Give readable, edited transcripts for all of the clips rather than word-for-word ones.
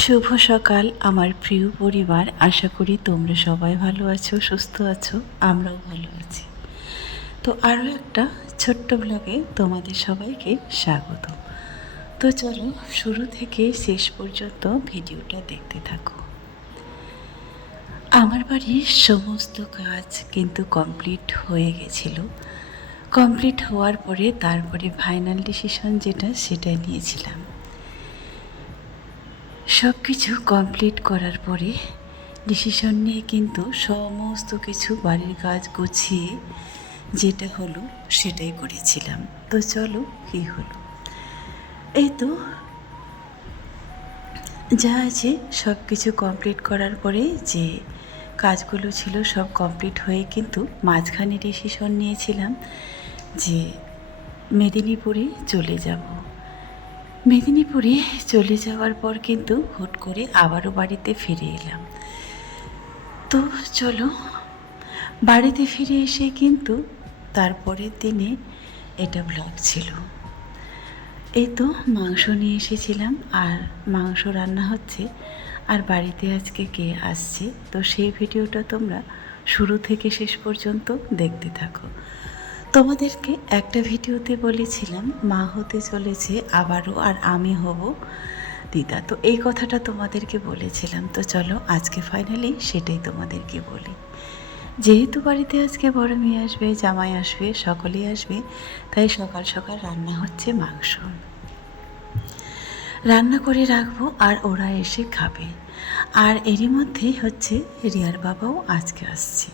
শুভ সকাল আমার প্রিয় পরিবার। আশা করি তোমরা সবাই ভালো আছো, সুস্থ আছো, আমরাও ভালো আছি। তো আরও একটা ছোট্ট ব্লগে তোমাদের সবাইকে স্বাগত। তো চলো শুরু থেকে শেষ পর্যন্ত ভিডিওটা দেখতে থাকো। আমার বাড়ির সমস্ত কাজ কিন্তু কমপ্লিট হয়ে গেছিল। কমপ্লিট হওয়ার পরে তারপরে ফাইনাল ডিসিশন যেটা সেটা নিয়েছিলাম। সব কিছু কমপ্লিট করার পরে ডিসিশন নিয়ে কিন্তু সমস্ত কিছু বাড়ির কাজ গুছিয়ে যেটা হলো সেটাই করেছিলাম। তো চলো কী হলো, এই তো যা আছে সব কিছু কমপ্লিট করার পরে যে কাজগুলো ছিল সব কমপ্লিট হয়ে কিন্তু মাঝখানে ডিসিশন নিয়েছিলাম যে মেদিনীপুরে চলে যাব। মেদিনীপুরে চলে যাওয়ার পর কিন্তু হুট করে আবারও বাড়িতে ফিরে এলাম। তো চলো বাড়িতে ফিরে এসে কিন্তু তারপরের দিনে এটা ব্লগ ছিল। এই তো মাংস নিয়ে এসেছিলাম আর মাংস রান্না হচ্ছে, আর বাড়িতে আজকে কে আসছে তো সেই ভিডিওটা তোমরা শুরু থেকে শেষ পর্যন্ত দেখতে থাকো। তোমাদেরকে একটা ভিডিওতে বলেছিলাম মা হতে চলেছে আবারও, আর আমি হব দিদা। তো এই কথাটা তোমাদেরকে বলেছিলাম। তো চলো আজকে ফাইনালি সেটাই তোমাদেরকে বলি। যেহেতু বাড়িতে আজকে বড় মেয়ে আসবে, জামাই আসবে, সকলেই আসবে, তাই সকাল সকাল রান্না হচ্ছে মাংস। রান্না করে রাখবো আর ওরা এসে খাবে। আর এরই মধ্যেই হচ্ছে রিয়ার বাবাও আজকে আসছে।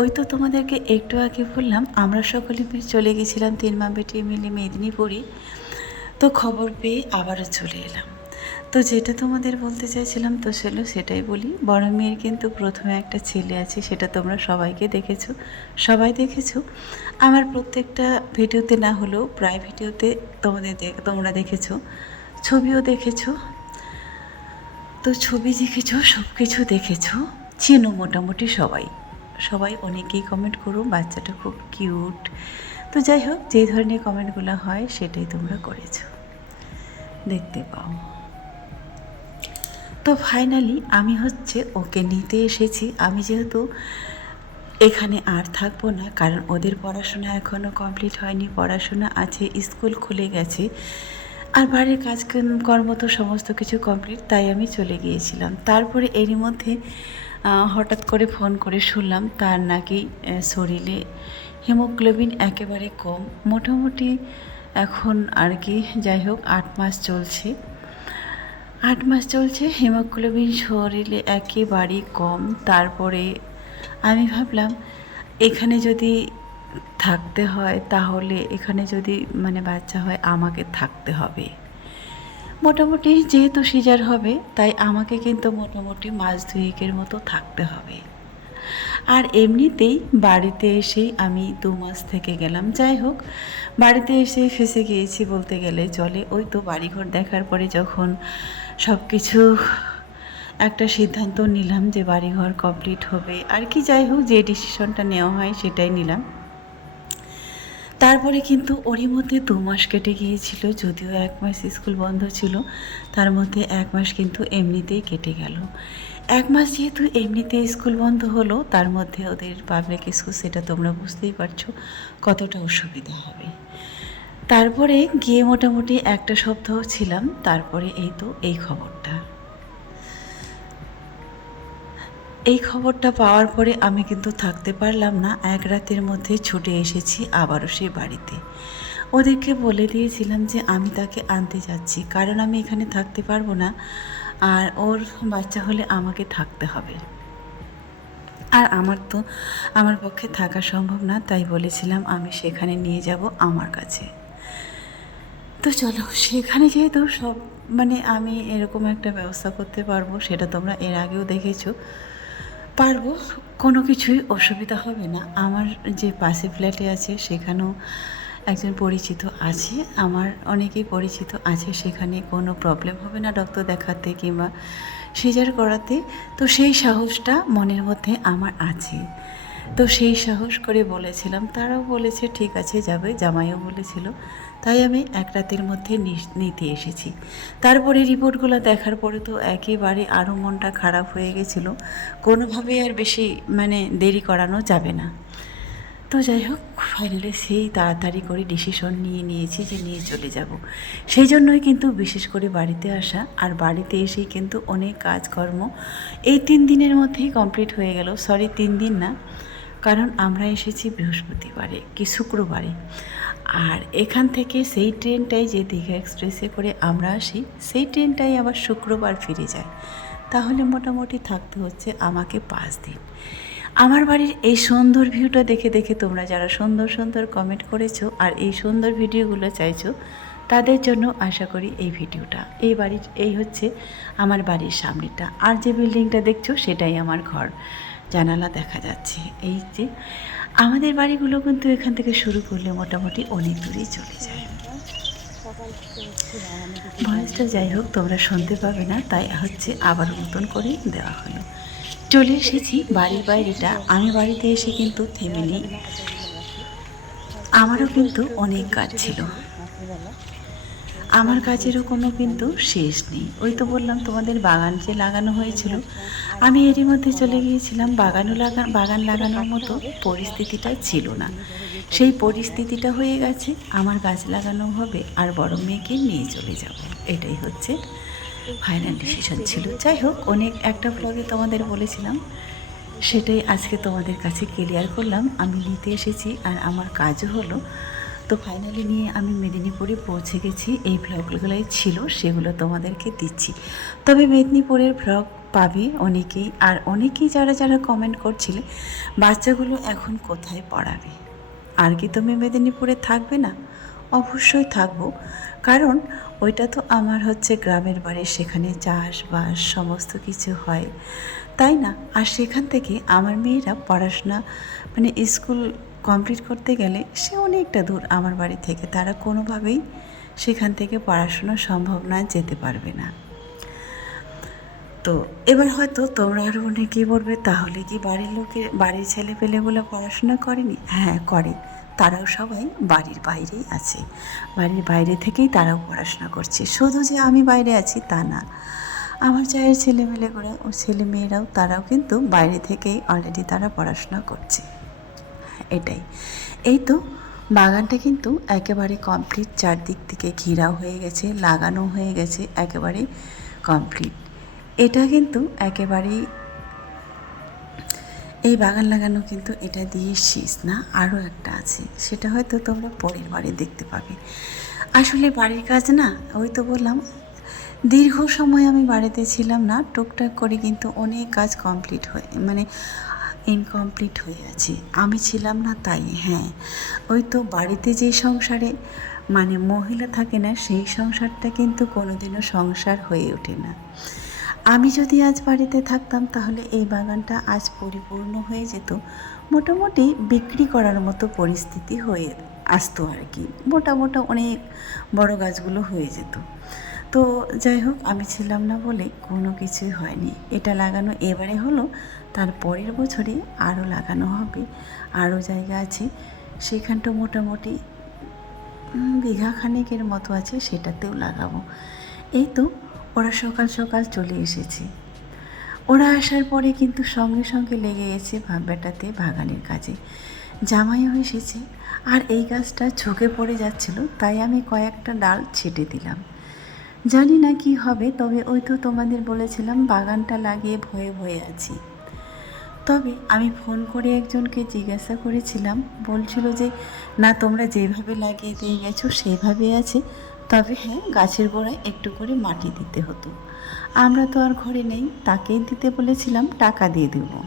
ওই তো তোমাদেরকে একটু আগে বললাম আমরা সকলে চলে গেছিলাম 3 মা বেটি মিলে মেদিনীপুরে। তো খবর পেয়ে আবারও চলে এলাম। তো যেটা তোমাদের বলতে চাইছিলাম তো চলো সেটাই বলি। বড় মেয়ের কিন্তু প্রথমে একটা ছেলে আছে, সেটা তোমরা সবাইকে দেখেছো, সবাই দেখেছো। আমার প্রত্যেকটা ভিডিওতে না হলেও প্রায় ভিডিওতে তোমরা দেখেছো, ছবিও দেখেছো। তো ছবি দেখেছো, সব কিছু দেখেছো, চেনো মোটামুটি সবাই। সবাই অনেকেই কমেন্ট করো বাচ্চাটা খুব কিউট। তো যাই হোক, যে ধরনের কমেন্টগুলো হয় সেটাই তোমরা করেছো, দেখতে পাও। তো ফাইনালি আমি হচ্ছে ওকে নিতে এসেছি। আমি যেহেতু এখানে আর থাকবো না, কারণ ওদের পড়াশোনা এখনও কমপ্লিট হয়নি, পড়াশোনা আছে, স্কুল খুলে গেছে, আর বাড়ির কাজকর্ম তো সমস্ত কিছু কমপ্লিট, তাই আমি চলে গিয়েছিলাম। তারপরে এরই মধ্যে হঠাৎ করে ফোন করে শুনলাম তার নাকি শরীরে হিমোগ্লোবিন একেবারে কম, মোটামুটি এখন আর কি, যাই হোক 8 মাস চলছে। 8 মাস চলছে, হিমোগ্লোবিন শরীরে একেবারেই কম। তারপরে আমি ভাবলাম এখানে যদি থাকতে হয় তাহলে এখানে যদি বাচ্চা হয় আমাকে থাকতে হবে। মোটামুটি যেহেতু সিজার হবে তাই আমাকে কিন্তু মোটামুটি মাস 2 মতো থাকতে হবে। আর এমনিতেই বাড়িতে এসেই আমি 2 মাস থেকে গেলাম। যাই হোক, বাড়িতে এসেই ফেঁসে গিয়েছি বলতে গেলে চলে। ওই তো বাড়িঘর দেখার পরে যখন সব কিছু একটা সিদ্ধান্ত নিলাম যে বাড়িঘর কমপ্লিট হবে আর কি, যাই হোক যে ডিসিশনটা নেওয়া হয় সেটাই নিলাম। তারপরে কিন্তু ওরই মধ্যে 2 মাস কেটে গিয়েছিল, যদিও 1 মাস স্কুল বন্ধ ছিল, তার মধ্যে 1 মাস কিন্তু এমনিতেই কেটে গেল। 1 মাস যেহেতু এমনিতে স্কুল বন্ধ হলো, তার মধ্যে ওদের পাবলিক স্কুল, সেটা তোমরা বুঝতেই পারছো কতটা অসুবিধা হবে। তারপরে গিয়ে মোটামুটি 1 সপ্তাহ ছিলাম। তারপরে এই তো এই খবরটা পাওয়ার পরে আমি কিন্তু থাকতে পারলাম না। 1 রাতের মধ্যে ছুটে এসেছি আবারও সেই বাড়িতে। ওদেরকে বলে দিয়েছিলাম যে আমি তাকে আনতে যাচ্ছি, কারণ আমি এখানে থাকতে পারবো না, আর ওর বাচ্চা হলে আমাকে থাকতে হবে, আর আমার পক্ষে থাকা সম্ভব না। তাই বলেছিলাম আমি সেখানে নিয়ে যাব আমার কাছে। তো চলো সেখানে যেহেতু সব আমি এরকম একটা ব্যবস্থা করতে পারবো, সেটা তোমরা এর আগেও দেখেছো, পারবো, কোনো কিছুই অসুবিধা হবে না। আমার যে পাশে ফ্ল্যাটে আছে সেখানেও একজন পরিচিত আছে, আমার অনেকেই পরিচিত আছে, সেখানে কোনো প্রবলেম হবে না ডক্টর দেখাতে কিংবা সিজার করাতে। তো সেই সাহসটা মনের মধ্যে আমার আছে। তো সেই সাহস করে বলেছিলাম, তারাও বলেছে ঠিক আছে যাবে, জামাইও বলেছিল। তাই আমি এক রাতের মধ্যে নিতে এসেছি। তারপরে রিপোর্টগুলো দেখার পরে তো একেবারে আরও মনটা খারাপ হয়ে গেছিলো। কোনোভাবেই আর বেশি দেরি করানো যাবে না। তো যাই হোক, ফাইনালি সেই তাড়াতাড়ি করে ডিসিশন নিয়েছি যে নিয়ে চলে যাব। সেই জন্যই কিন্তু বিশেষ করে বাড়িতে আসা, আর বাড়িতে এসেই কিন্তু অনেক কাজকর্ম এই 3 দিনের মধ্যেই কমপ্লিট হয়ে গেল। সরি, 3 দিন না, কারণ আমরা এসেছি বৃহস্পতিবারে কি শুক্রবারে, আর এখান থেকে সেই ট্রেনটাই যে দীঘা এক্সপ্রেসে করে আমরা আসি, সেই ট্রেনটাই আবার শুক্রবার ফিরে যায়। তাহলে মোটামুটি থাকতে হচ্ছে আমাকে 5 দিন। আমার বাড়ির এই সুন্দর ভিউটা দেখে দেখে তোমরা যারা সুন্দর সুন্দর কমেন্ট করেছো আর এই সুন্দর ভিডিওগুলো চাইছো, তাদের জন্য আশা করি এই ভিডিওটা। এই হচ্ছে আমার বাড়ির সামনেটা, আর যে বিল্ডিংটা দেখছো সেটাই আমার ঘর, জানালা দেখা যাচ্ছে। এই যে আমাদের বাড়িগুলো কিন্তু এখান থেকে শুরু করলে মোটামুটি অনেক দূরেই চলে যায়। ভয়েসটা যাই হোক তোমরা শুনতে পাবে না, তাই হচ্ছে আবার নতুন করে দেওয়া হলো। চলে এসেছি বাড়ির বাইরেটা। আমি বাড়িতে এসে কিন্তু থেমে নেই, আমারও কিন্তু অনেক কাজ ছিল। আমার কাজেরও কোনো কিন্তু শেষ নেই। ওই তো বললাম তোমাদের বাগান যে লাগানো হয়েছিল, আমি এরই মধ্যে চলে গিয়েছিলাম। বাগান লাগানোর মতো পরিস্থিতিটা ছিল না, সেই পরিস্থিতিটা হয়ে গেছে। আমার গাছ লাগানো হবে আর বড় মেয়েকে নিয়ে চলে যাব, এটাই হচ্ছে ফাইনাল ডিসিশন ছিল। যাই হোক, অনেক একটা ব্লগে তোমাদের বলেছিলাম, সেটাই আজকে তোমাদের কাছে ক্লিয়ার করলাম। আমি নিতে এসেছি আর আমার কাজও হলো। তো ফাইনালি নিয়ে আমি মেদিনীপুরে পৌঁছে গেছি। এই ভ্লগগুলোই ছিল, সেগুলো তোমাদেরকে দিচ্ছি। তবে মেদিনীপুরের ভ্লগ পাবে অনেকেই, আর অনেকেই যারা কমেন্ট করছিলে বাচ্চাগুলো এখন কোথায় পড়াবে, আর কি তুমি মেদিনীপুরে থাকবে না? অবশ্যই থাকবো, কারণ ওইটা তো আমার হচ্ছে গ্রামের বাড়ি, সেখানে চাষবাস সমস্ত কিছু হয়, তাই না? আর সেখান থেকে আমার মেয়েরা পড়াশোনা স্কুল কমপ্লিট করতে গেলে সে অনেকটা দূর আমার বাড়ি থেকে, তারা কোনোভাবেই সেখান থেকে পড়াশোনা সম্ভব না, যেতে পারবে না। তো এবার হয়তো তোমরা আরও অনেকেই বলবে, তাহলে কি বাড়ির ছেলেপেলেগুলো পড়াশোনা করেনি? হ্যাঁ, করে। তারাও সবাই বাড়ির বাইরেই আছে, বাড়ির বাইরে থেকেই তারাও পড়াশোনা করছে। শুধু যে আমি বাইরে আছি তা না, আমার চায়ের ছেলেমেয়েরাও তারাও কিন্তু বাইরে থেকেই অলরেডি তারা পড়াশোনা করছে। এটাই। এই তো বাগানটা কিন্তু একেবারে কমপ্লিট, চারদিক থেকে ঘেরাও হয়ে গেছে, লাগানো হয়ে গেছে, একেবারে কমপ্লিট। এটা কিন্তু একেবারেই এই বাগান লাগানো কিন্তু এটা দিয়ে শেষ না, আরও একটা আছে, সেটা হয়তো তোমরা পরের বারে দেখতে পাবে। আসলে বাড়ির কাজ না, ওই তো বললাম দীর্ঘ সময় আমি বাড়িতে ছিলাম না, টুকটাক করে কিন্তু অনেক কাজ কমপ্লিট হয়ে ইনকমপ্লিট হয়ে আছে। আমি ছিলাম না তাই। হ্যাঁ, ওই তো বাড়িতে যে সংসারে মহিলা থাকে না, সেই সংসারটা কিন্তু কোনোদিনও সংসার হয়ে ওঠে না। আমি যদি আজ বাড়িতে থাকতাম তাহলে এই বাগানটা আজ পরিপূর্ণ হয়ে যেত, মোটামুটি বিক্রি করার মতো পরিস্থিতি হয়ে আসতো আর কি। মোটামুটি অনেক বড় গাছগুলো হয়ে যেত। তো যাই হোক, আমি ছিলাম না বলে কোনো কিছুই হয়নি। এটা লাগানো এবারে হলো, তার পরের বছরে আরও লাগানো হবে, আরও জায়গা আছে। সেখানটা মোটামুটি বিঘা খানেকের মতো আছে, সেটাতেও লাগাবো। এই তো ওরা সকাল সকাল চলে এসেছে। ওরা আসার পরে কিন্তু সঙ্গে সঙ্গে লেগে গেছে বেটাতে বাগানের কাজে। জামাইও এসেছে, আর এই গাছটা ঝুঁকে পড়ে যাচ্ছিল, তাই আমি কয়েকটা ডাল ছেটে দিলাম। জানি না কি হবে, তবে ওই তো তোমাদের বলেছিলাম বাগানটা লাগিয়ে ভয়ে ভয়ে আছি। তবে আমি ফোন করে একজনকে জিজ্ঞাসা করেছিলাম, বলছিল যে না, তোমরা যেভাবে লাগিয়ে দিয়ে গেছো সেইভাবে আছে, তবে হ্যাঁ, গাছের গোড়ায় একটু করে মাটি দিতে হতো। আমরা তো আর ঘরে নেই, তাকেই দিতে বলেছিলাম, টাকা দিয়ে দেবো।